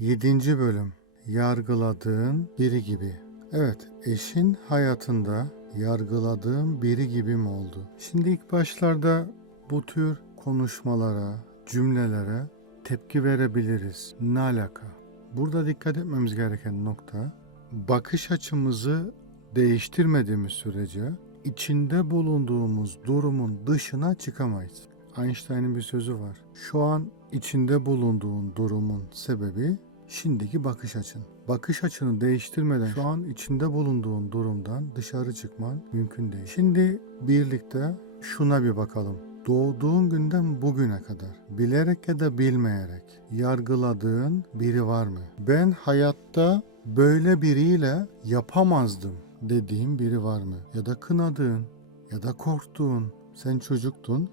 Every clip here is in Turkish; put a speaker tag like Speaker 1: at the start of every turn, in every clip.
Speaker 1: 7. bölüm Yargıladığın biri gibi. Evet, eşin hayatında yargıladığın biri gibi mi oldu? Şimdi ilk başlarda bu tür konuşmalara, cümlelere tepki verebiliriz. Ne alaka? Burada dikkat etmemiz gereken nokta bakış açımızı değiştirmediğimiz sürece içinde bulunduğumuz durumun dışına çıkamayız. Einstein'ın bir sözü var. Şu an içinde bulunduğun durumun sebebi şimdiki bakış açın. Bakış açını değiştirmeden şu an içinde bulunduğun durumdan dışarı çıkman mümkün değil. Şimdi birlikte şuna bir bakalım. Doğduğun günden bugüne kadar bilerek ya da bilmeyerek yargıladığın biri var mı? Ben hayatta böyle biriyle yapamazdım dediğin biri var mı? Ya da kınadığın ya da korktuğun. Sen çocuktun,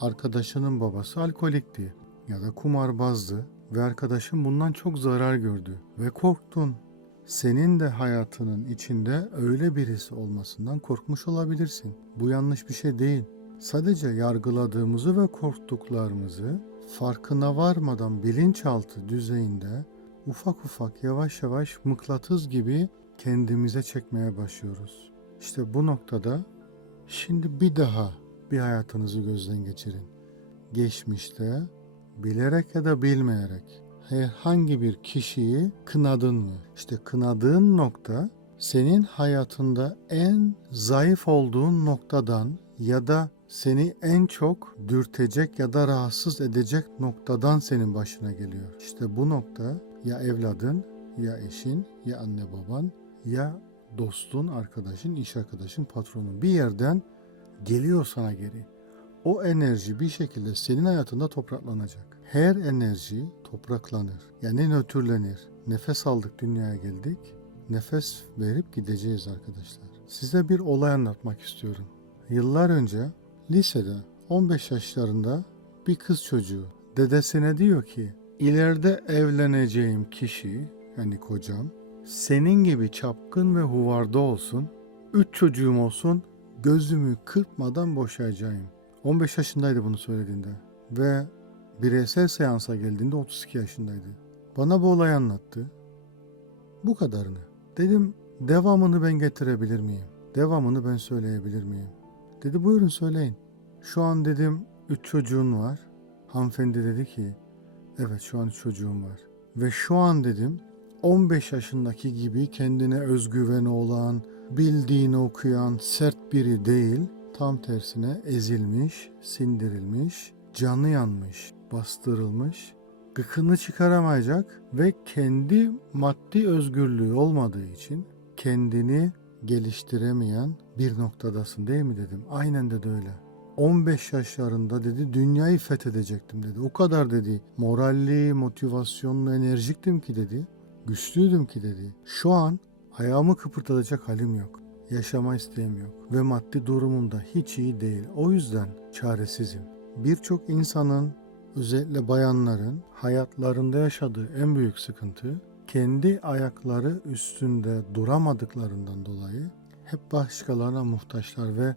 Speaker 1: arkadaşının babası alkolikti ya da kumarbazdı ve arkadaşın bundan çok zarar gördü ve korktun. Senin de hayatının içinde öyle birisi olmasından korkmuş olabilirsin. Bu yanlış bir şey değil. Sadece yargıladığımızı ve korktuklarımızı farkına varmadan bilinçaltı düzeyinde ufak ufak yavaş yavaş mıknatıs gibi kendimize çekmeye başlıyoruz. İşte bu noktada şimdi bir daha bir hayatınızı gözden geçirin. Geçmişte bilerek ya da bilmeyerek herhangi bir kişiyi kınadın mı? İşte kınadığın nokta senin hayatında en zayıf olduğun noktadan ya da seni en çok dürtecek ya da rahatsız edecek noktadan senin başına geliyor. İşte bu nokta ya evladın, ya eşin, ya anne baban, ya dostun, arkadaşın, iş arkadaşın, patronun bir yerden geliyor sana geri. O enerji bir şekilde senin hayatında topraklanacak. Her enerji topraklanır. Yani nötrlenir. Nefes aldık dünyaya geldik. Nefes verip gideceğiz arkadaşlar. Size bir olay anlatmak istiyorum. Yıllar önce lisede 15 yaşlarında bir kız çocuğu dedesine diyor ki ileride evleneceğim kişi yani kocam senin gibi çapkın ve huvarda olsun. Üç çocuğum olsun gözümü kırpmadan boşayacağım. 15 yaşındaydı bunu söylediğinde ve bireysel seansa geldiğinde 32 yaşındaydı. Bana bu olayı anlattı. Bu kadarını. Dedim devamını ben getirebilir miyim? Devamını ben söyleyebilir miyim? Dedi buyurun söyleyin. Şu an dedim üç çocuğun var. Hanımefendi dedi ki evet şu an üç çocuğum var. Ve şu an dedim 15 yaşındaki gibi kendine özgüveni olan, bildiğini okuyan sert biri değil, tam tersine ezilmiş, sindirilmiş, canı yanmış, bastırılmış, gıkını çıkaramayacak ve kendi maddi özgürlüğü olmadığı için kendini geliştiremeyen bir noktadasın değil mi dedim. Aynen dedi öyle. 15 yaşlarında dedi dünyayı fethedecektim dedi. O kadar dedi moralli, motivasyonlu, enerjiktim ki dedi. Güçlüydüm ki dedi. Şu an ayağımı kıpırdatacak halim yok. Yaşama isteğim yok. Ve maddi durumum da hiç iyi değil. O yüzden çaresizim. Birçok insanın özellikle bayanların hayatlarında yaşadığı en büyük sıkıntı kendi ayakları üstünde duramadıklarından dolayı hep başkalarına muhtaçlar ve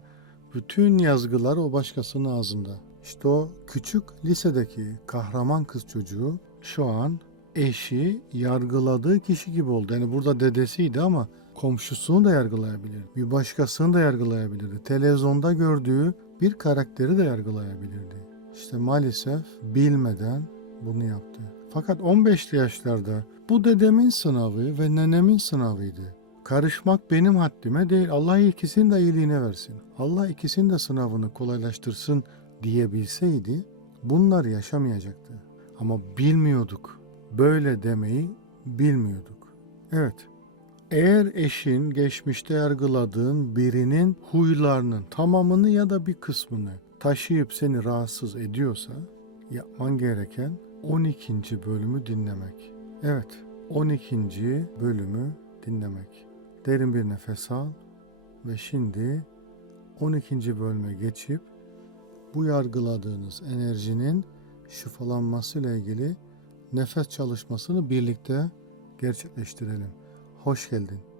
Speaker 1: bütün yazgılar o başkasının ağzında. İşte o küçük lisedeki kahraman kız çocuğu şu an eşi yargıladığı kişi gibi oldu. Yani burada dedesiydi ama komşusunu da yargılayabilirdi. Bir başkasını da yargılayabilirdi. Televizyonda gördüğü bir karakteri de yargılayabilirdi. İşte maalesef bilmeden bunu yaptı. Fakat 15'li yaşlarda bu dedemin sınavı ve nenemin sınavıydı. Karışmak benim haddime değil. Allah ikisinin de iyiliğine versin. Allah ikisinin de sınavını kolaylaştırsın diyebilseydi bunlar yaşamayacaktı. Ama bilmiyorduk. Böyle demeyi bilmiyorduk. Evet. Eğer eşin geçmişte yargıladığın birinin huylarının tamamını ya da bir kısmını taşıyıp seni rahatsız ediyorsa yapman gereken 12. bölümü dinlemek. Evet, 12. bölümü dinlemek. Derin bir nefes al ve şimdi 12. bölüme geçip bu yargıladığınız enerjinin şifalanmasıyla ilgili nefes çalışmasını birlikte gerçekleştirelim. Hoş geldin.